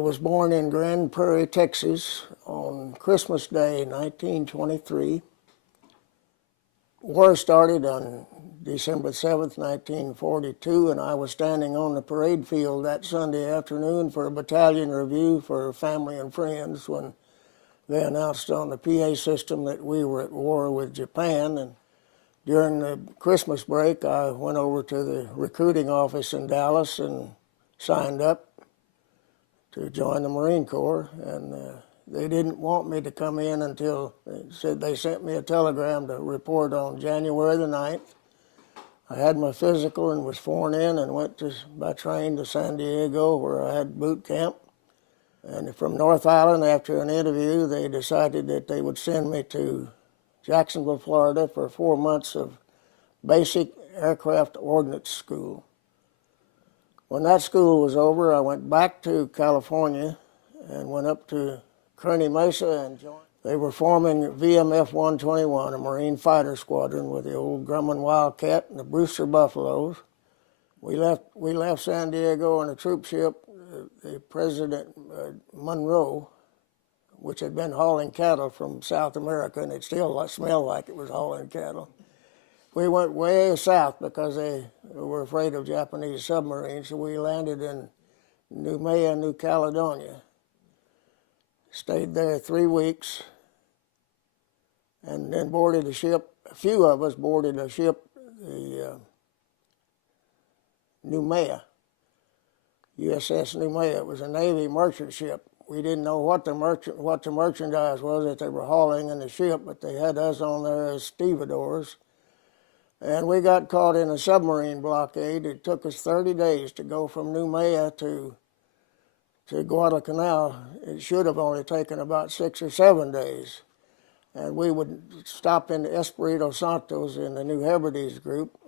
was born in Grand Prairie, Texas on Christmas Day, 1923. War started on December 7th, 1942, and I was standing on the parade field that Sunday afternoon for a battalion review for family and friends when they announced on the PA system that we were at war with Japan. And during the Christmas break, I went over to the recruiting office in Dallas and signed up to join the Marine Corps, and they didn't want me to come in until they sent me a telegram to report on January the 9th. I had my physical and was sworn in and went by train to San Diego where I had boot camp. And from North Island, after an interview, they decided that they would send me to Jacksonville, Florida for 4 months of basic aircraft ordnance school. When that school was over, I went back to California and went up to Kearney Mesa and joined. They were forming VMF 121, a Marine fighter squadron with the old Grumman Wildcat and the Brewster Buffaloes. We left San Diego on a troop ship, the President Monroe, which had been hauling cattle from South America, and it still smelled like it was hauling cattle. We went way south because they were afraid of Japanese submarines, so we landed in Noumea, New Caledonia. Stayed there 3 weeks, and then boarded a ship. A few of us boarded a ship, the Noumea, USS Noumea. It was a Navy merchant ship. We didn't know what the merchandise was that they were hauling in the ship, but they had us on there as stevedores. And we got caught in a submarine blockade. It took us 30 days to go from Noumea to Guadalcanal. It should have only taken about 6 or 7 days. And we would stop in Espiritu Santos in the New Hebrides group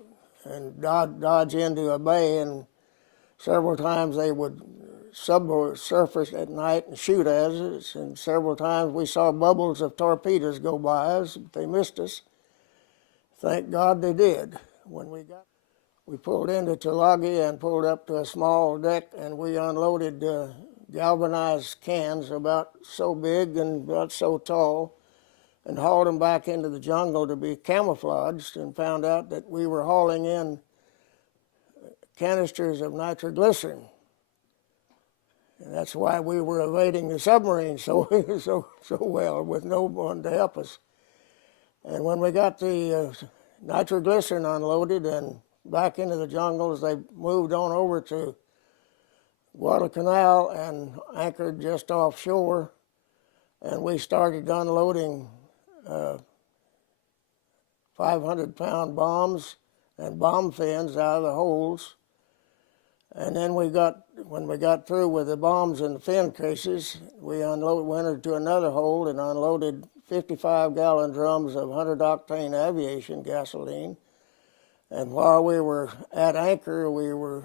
and dodge into a bay, and several times they would surface at night and shoot at us, and several times we saw bubbles of torpedoes go by us, but they missed us. Thank God they did. We pulled into Tulagi and pulled up to a small deck, and we unloaded galvanized cans about so big and about so tall and hauled them back into the jungle to be camouflaged, and found out that we were hauling in canisters of nitroglycerin. And that's why we were evading the submarine so well, with no one to help us. And when we got the nitroglycerin unloaded and back into the jungles, they moved on over to Guadalcanal and anchored just offshore. And we started unloading 500-pound bombs and bomb fins out of the holes. And then when we got through with the bombs and the fin cases, we went to another hold and unloaded 55-gallon drums of 100-octane aviation gasoline. And while we were at anchor, we were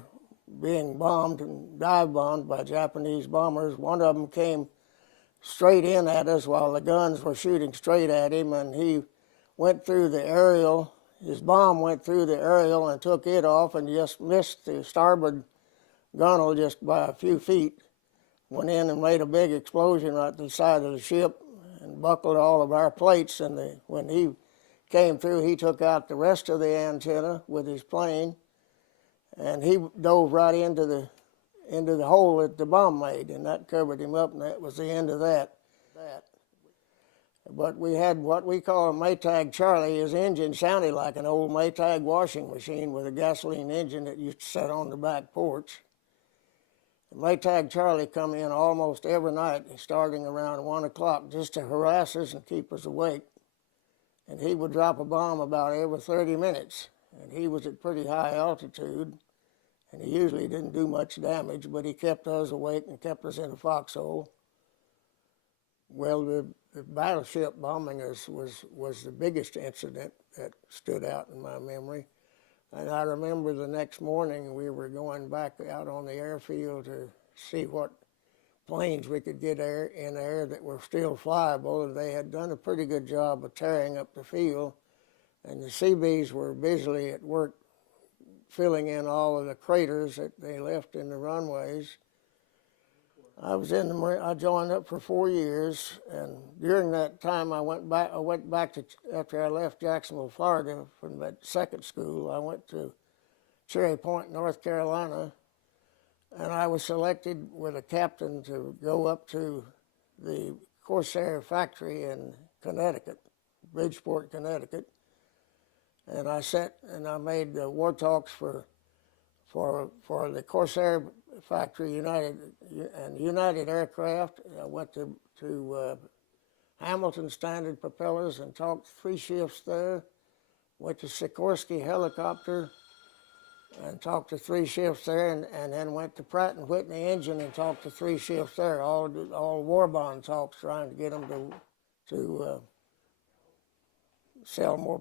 being bombed and dive bombed by Japanese bombers. One of them came straight in at us while the guns were shooting straight at him, and he went through the aerial. His bomb went through the aerial and took it off and just missed the starboard gunwale just by a few feet. Went in and made a big explosion right at the side of the ship and buckled all of our plates. And when he came through, he took out the rest of the antenna with his plane, and he dove right into the hole that the bomb made, and that covered him up, and that was the end of that. But we had what we call a Maytag Charlie. His engine sounded like an old Maytag washing machine with a gasoline engine that used to sit on the back porch. The Maytag Charlie come in almost every night, starting around 1 o'clock, just to harass us and keep us awake. And he would drop a bomb about every 30 minutes. And he was at pretty high altitude, and he usually didn't do much damage, but he kept us awake and kept us in a foxhole. Well, the battleship bombing us was the biggest incident that stood out in my memory. And I remember the next morning we were going back out on the airfield to see what planes we could get in air that were still flyable, and they had done a pretty good job of tearing up the field. And the Seabees were busily at work filling in all of the craters that they left in the runways. I joined up for 4 years, and during that time I went back to, after I left Jacksonville, Florida from that second school, I went to Cherry Point, North Carolina, and I was selected with a captain to go up to the Corsair factory in Connecticut, Bridgeport, Connecticut. And I made war talks for the Corsair factory, United Aircraft. I went to Hamilton Standard Propellers and talked 3 shifts there. Went to Sikorsky Helicopter and talked to 3 shifts there, and then went to Pratt and Whitney Engine and talked to 3 shifts there. All war bond talks, trying to get them to sell more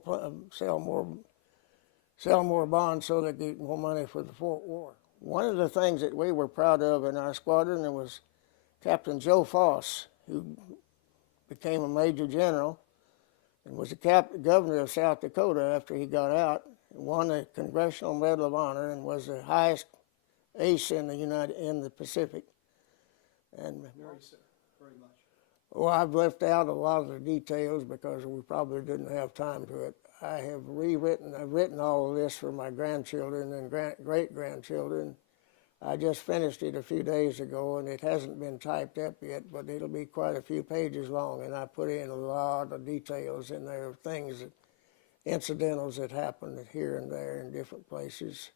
bonds so they get more money for the war. One of the things that we were proud of in our squadron was Captain Joe Foss, who became a major general and was the governor of South Dakota after he got out, won the Congressional Medal of Honor, and was the highest ace in the Pacific. And very much. Well, I've left out a lot of the details because we probably didn't have time to it. I've written all of this for my grandchildren and great-grandchildren. I just finished it a few days ago, and it hasn't been typed up yet, but it'll be quite a few pages long, and I put in a lot of details in there of things, incidentals that happened here and there in different places.